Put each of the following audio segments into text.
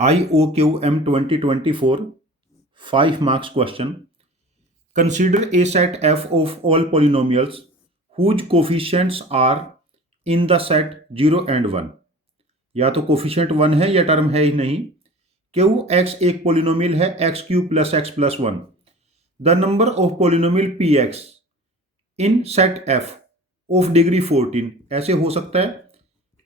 IOQM 2024 5 marks question. Consider a set F of all polynomials whose coefficients are in the set 0 and 1. या तो coefficient 1 है या term है ही नहीं. क्यू एक्स एक पोलिनोमियल है X cube plus x plus 1. The number of polynomial P X in set F of degree 14. ऐसे हो सकता है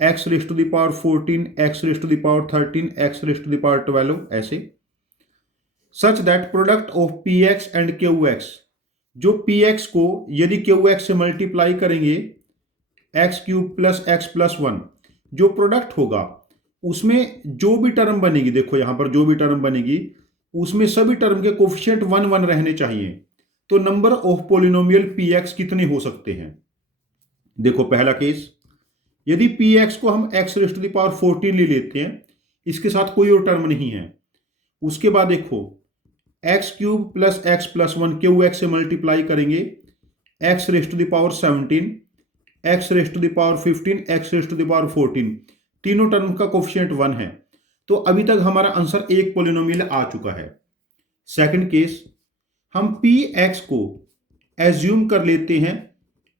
x raise to the power 14, X raise to the power 13, X raise to the power 12, ऐसे. Such that product of P X and Q X, जो P x को यदि Q X से multiply करेंगे x cube plus x plus 1, जो product होगा उसमें जो भी टर्म बनेगी, देखो यहां पर जो भी टर्म बनेगी उसमें सभी टर्म के कोफिशिएंट 1 1 रहने चाहिए. तो number of polynomial P x कितने हो सकते हैं? देखो पहला केस, यदि पी एक्स को हम X raise to the power 14 ले लेते हैं, इसके साथ कोई और टर्म नहीं है. उसके बाद देखो X cube plus x plus 1 Q X से मल्टीप्लाई करेंगे x raise to the power 17, x raise to the power 15, x raise to the power 14, तीनों टर्म का कोफिशिएंट 1 है. तो अभी तक हमारा आंसर एक पोलिनोमियल आ चुका है. सेकंड केस, हम पी एक्स को एज्यूम कर लेते हैं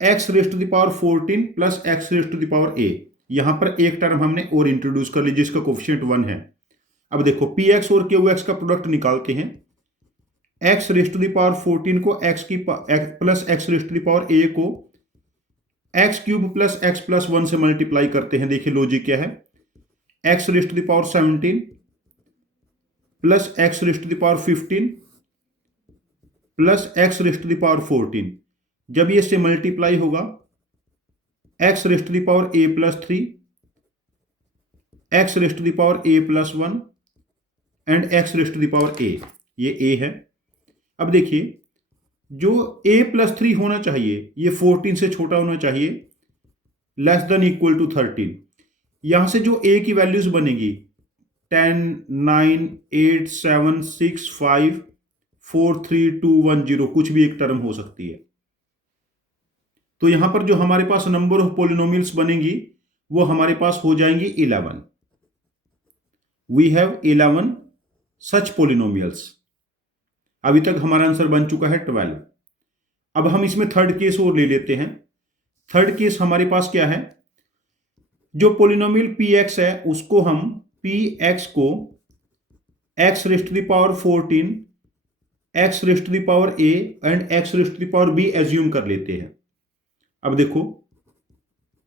x raise to the power 14 plus x raise to the power A. यहां पर एक टर्म हमने और इंट्रोड्यूस कर ली जिसका कोफिशिएंट 1 है. अब देखो पी एक्स और क्यू एक्स का प्रोडक्ट निकालते हैं. X raise to the power 14 को एक्स की plus x raise to the power A को x cube plus x plus 1 से मल्टीप्लाई करते हैं. देखिए लॉजिक क्या है, x raise to the power 17 plus x raise to the power 15 plus x raise to the power 14. जब ये से मल्टीप्लाई होगा x raise to the power A plus 3, x raise to the power A plus 1 and x raise to the power A. ये A है. अब देखिए जो a plus 3 होना चाहिए ये 14 से छोटा होना चाहिए, लेस देन इक्वल टू 13. यहां से जो a की वैल्यूज बनेगी 10, 9, 8, 7, 6, 5, 4, 3, 2, 1, 0, कुछ भी एक टर्म हो सकती है. तो यहां पर जो हमारे पास नंबर ऑफ पोलिनोमियल्स बनेगी वो हमारे पास हो जाएंगी 11. We have 11 such polynomials. अभी तक हमारा आंसर बन चुका है 12. अब हम इसमें थर्ड केस और ले लेते हैं. थर्ड केस हमारे पास क्या है, जो पोलिनोमियल पी एक्स है उसको हम पी एक्स को X raise to the power 14, X raise to the power A and x raise to the power B assume कर लेते हैं. अब देखो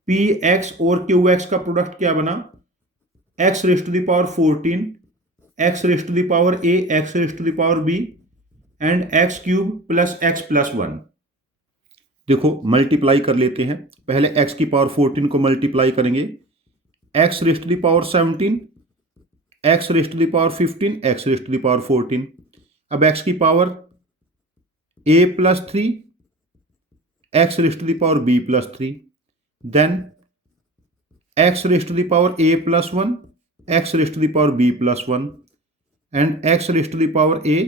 पी एक्स और क्यू एक्स का प्रोडक्ट क्या बना, X raise to the power 14, X raise to the power A, x raise to the power B and X cube plus x plus 1. देखो मल्टीप्लाई कर लेते हैं. पहले एक्स की पावर 14 को मल्टीप्लाई करेंगे x raise to the power 17, x raise to the power 15, x raise to the power 14. अब x की power A plus 3, x raise to the power b plus 3, then x raise to the power A plus 1, x raise to the power b plus 1 and x raise to the power A,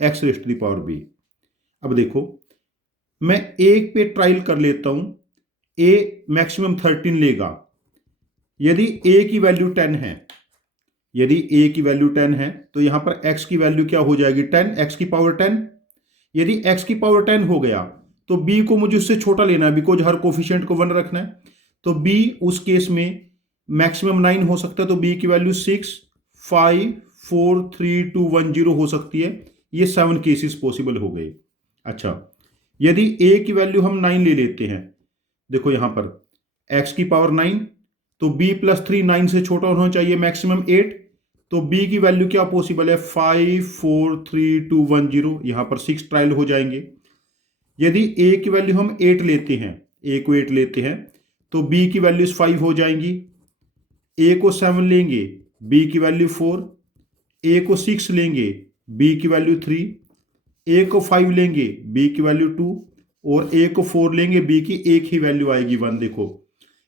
x raise to the power b. अब देखो मैं एक पे trial कर लेता हूं. ए maximum 13 लेगा. यदि ए की वैल्यू 10 है, यदि ए की वैल्यू 10 है तो यहां पर एक्स की वैल्यू क्या हो जाएगी 10, एक्स की पावर 10. यदि एक्स की पावर 10 हो गया तो बी को मुझे उससे छोटा लेना है बिकॉज हर कोफिशिएंट को 1 रखना है. तो बी उस केस में मैक्सिमम 9 हो सकता है. तो बी की वैल्यू 6, 5, 4, 3, 2, 1, 0 हो सकती है. ये 7 केसेस पॉसिबल हो गए. अच्छा, यदि a की वैल्यू हम 9 ले लेते हैं, देखो यहां पर x की पावर 9 तो b प्लस 3 9 से छोटा होना चाहिए, मैक्सिमम 8. तो b की वैल्यू क्या पॉसिबल है 5, 4, 3, 2, 1, 0. यहां पर 6 ट्रायल हो जाएंगे. यदि a की वैल्यू हम 8 लेते हैं, a को 8 लेते हैं तो b की वैल्यूज 5 हो जाएंगी. a को 7 लेंगे, b की वैल्यू 4, a को 6 लेंगे, b की वैल्यू 3, a को 5 लेंगे, b की वैल्यू 2 और a को 4 लेंगे, b की एक ही वैल्यू आएगी 1. देखो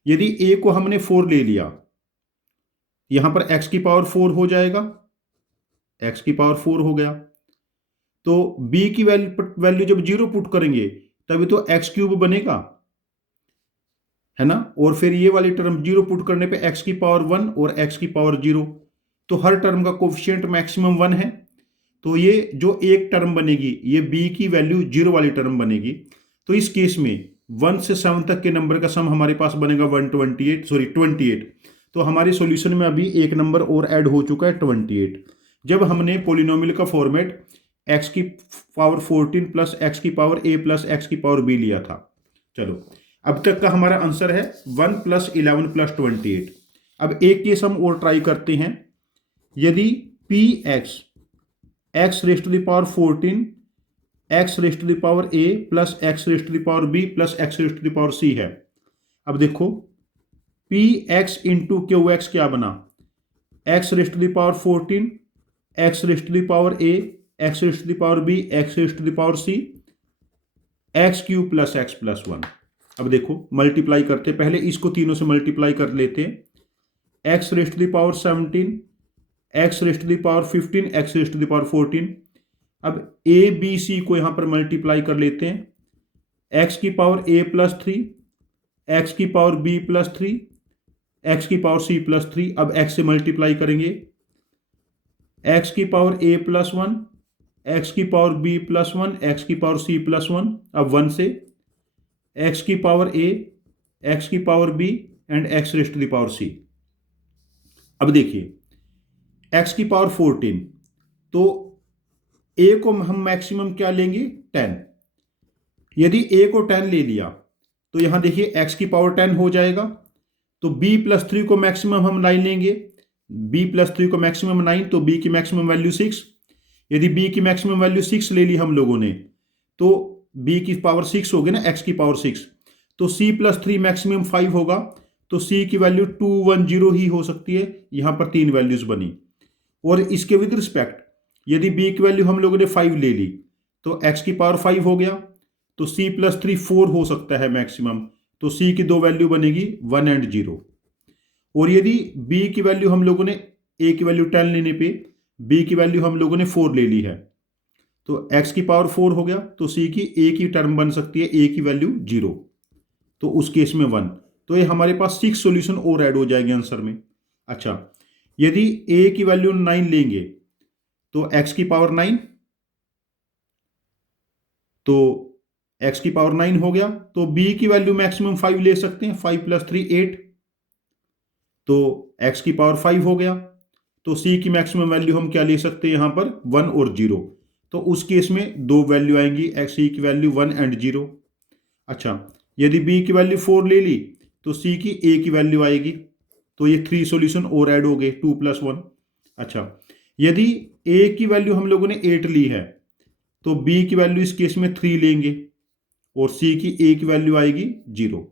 यदि a को हमने 4 ले लिया, यहां पर x की पावर 4 हो जाएगा, x की पावर 4 हो गया. तो b की वैल्यू जब 0 पुट करेंगे तभी तो एक्स क्यूब बनेगा, है ना. और फिर ये वाली टर्म 0 पुट करने पे x की पावर 1 और x की पावर 0. तो हर टर्म का कोफिशिएंट मैक्सिमम 1 है। तो ये जो एक टर्म बनेगी ये b की वैल्यू 0 वाली टर्म बनेगी। तो इस केस में 1 से 7 तक के नंबर का सम हमारे पास बनेगा 28। तो हमारे सॉल्यूशन में अभी एक नंबर और ऐड हो चुका है 28। जब हमने पोलिनोमियल का फॉर्मेट x की पावर 14 प्लस एक्स की पावर a प्लस एक्स की पावर b लिया था। चलो अब तक का हमारा आंसर है 1 प्लस 11 प्लस 28। अब एक केस हम और ट्राई करते हैं। यदि p x raised to the power 14 x raised to the power a plus x raised to the power b plus x raised to the power c है। अब देखो P x into q x क्या बना, x raised to the power 14 x raised to the power a x raised to the power b x raised to the power c x cube plus x plus 1। अब देखो multiply करते, पहले इसको तीनों से multiply कर लेते हैं। X raised to the power 17 x raised to the power 15 x raised to the power 14। अब ए बी सी को यहां पर मल्टीप्लाई कर लेते हैं। एक्स की पावर a प्लस 3 एक्स की पावर b प्लस 3 एक्स की पावर c प्लस 3। अब x से मल्टीप्लाई करेंगे, एक्स की पावर a प्लस 1 एक्स की पावर b प्लस 1 एक्स की पावर c प्लस 1। अब 1 से एक्स की पावर a एक्स की power b and x raised to the power c। अब देखिए x की पावर 14, तो a को हम मैक्सिमम क्या लेंगे 10। यदि a को 10 ले लिया तो यहां देखिए x की पावर 10 हो जाएगा। तो b प्लस 3 को मैक्सिमम हम 9 लेंगे, b प्लस 3 को मैक्सिमम 9, तो b की मैक्सिमम वैल्यू 6। यदि b की मैक्सिमम वैल्यू 6 ले ली हम लोगों ने तो b की पावर 6 होगी ना, x की पावर 6। तो c प्लस 3 मैक्सिमम 5 होगा, तो c की वैल्यू 210 ही हो सकती है। यहां पर 3 वैल्यूज बनी। और इसके विद रिस्पेक्ट यदि b की वैल्यू हम लोगों ने 5 ले ली तो x की पावर 5 हो गया, तो c प्लस 3 4 हो सकता है मैक्सिमम। तो c की दो वैल्यू बनेगी 1 एंड 0। और यदि b की वैल्यू हम लोगों ने a की वैल्यू 10 लेने पे b की वैल्यू हम लोगों ने 4 ले ली है, तो x की पावर 4 हो गया, तो c की a की टर्म बन सकती है a की वैल्यू 0, तो उस केस में 1। तो ये हमारे पास 6 सॉल्यूशन और ऐड हो जाएंगे आंसर में। अच्छा, यदि a की वैल्यू 9 लेंगे तो x की पावर 9, तो x की पावर 9 हो गया। तो b की वैल्यू मैक्सिमम 5 ले सकते हैं, 5 प्लस 3 8, तो x की पावर 5 हो गया। तो c की मैक्सिमम वैल्यू हम क्या ले सकते हैं यहां पर 1 और 0, तो उस केस में दो वैल्यू आएंगी, c की वैल्यू 1 एंड 0। अच्छा, यदि b की वैल्यू 4 ले ली तो c की a की वैल्यू आएगी, तो ये 3 सॉल्यूशन और ऐड हो गए 2 प्लस 1। अच्छा, यदि a की वैल्यू हम लोगों ने 8 ली है तो b की वैल्यू इस केस में 3 लेंगे और c की a की वैल्यू आएगी 0।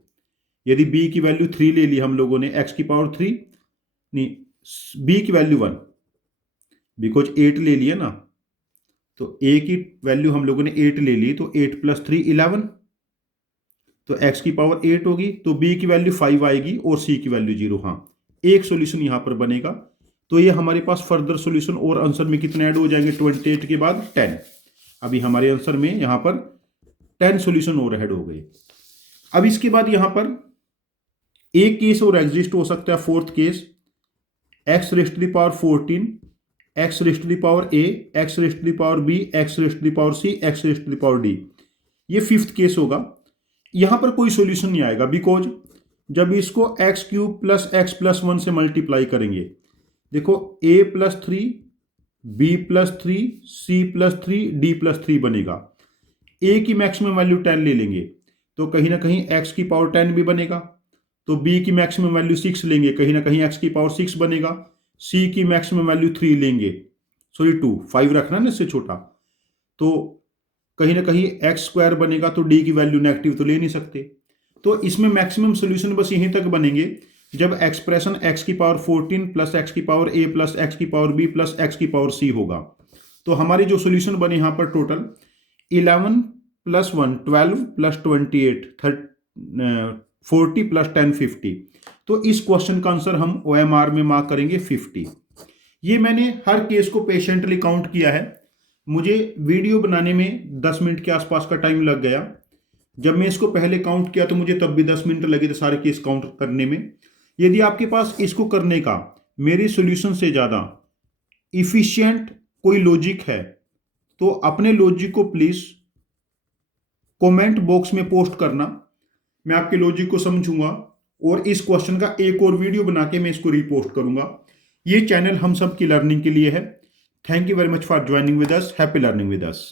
यदि b की वैल्यू 3 ले ली हम लोगों ने, x की पावर 3 नहीं, b की वैल्यू 1, बिकॉज 8 ले लिया ना, तो a की वैल्यू हम लोगों ने 8 ले ली, तो 8 प्लस 3 11, तो x की पावर 8 होगी, तो b की वैल्यू 5 आएगी और c की वैल्यू 0। हाँ, एक सॉल्यूशन यहां पर बनेगा। तो ये हमारे पास फर्दर सॉल्यूशन और आंसर में कितने ऐड हो जाएंगे, 28 के बाद 10। अभी हमारे आंसर में यहां पर 10 सॉल्यूशन और ऐड हो गए। अब इसके बाद यहां पर एक केस और एग्जिस्ट हो सकता है, fourth case, x raised to the power 14 x raised to the power a x raised to the power b x raised to the power c x raised to the power d। ये fifth case होगा। यहां पर कोई solution नहीं आएगा, because जब इसको x cube plus x plus 1 से मल्टीप्लाई करेंगे, देखो a plus 3 b plus 3 c plus 3 d plus 3 बनेगा। a की मैक्सिमम वैल्यू 10 ले लेंगे तो कहीं ना कहीं x की पावर 10 भी बनेगा। तो b की मैक्सिमम वैल्यू 6 लेंगे, कहीं ना कहीं x की पावर 6 बनेगा। c की मैक्सिमम वैल्यू 3 लेंगे, सॉरी 2, 5 रखना ना इससे छोटा, तो कहीं ना कहीं एक्स स्क्वायर बनेगा, तो d की वैल्यू नेगेटिव तो ले नहीं सकते। तो इसमें मैक्सिमम सोल्यूशन बस यहीं तक बनेंगे जब एक्सप्रेशन x की पावर 14 प्लस एक्स की पावर a प्लस एक्स की पावर b प्लस एक्स की पावर c होगा। तो हमारे जो सोल्यूशन बने यहाँ पर टोटल 11 प्लस 1 12 प्लस 28 40 प्लस 10 50। तो इस क्वेश्चन का आंसर हम OMR में मार्क करेंगे 50। ये मैंने हर केस को पेशेंटली काउंट किया है। मुझे वीडियो बनाने में 10 मिनट के आसपास का टाइम लग गया। जब मैं इसको पहले काउंट किया तो मुझे तब भी 10 मिनट लगे थे सारे केस काउंट करने में। यदि आपके पास इसको करने का मेरे सॉल्यूशन से ज़्यादा इफिशिएंट कोई लॉजिक है तो अपने लॉजिक को प्लीज कमेंट बॉक्स में पोस्ट करना, मैं आपके लॉजिक को समझूंगा और इस क्वेश्चन का एक और वीडियो बना के मैं इसको रीपोस्ट करूंगा। ये चैनल हम सब की लर्निंग के लिए है। Thank you very much for joining with us. Happy learning with us.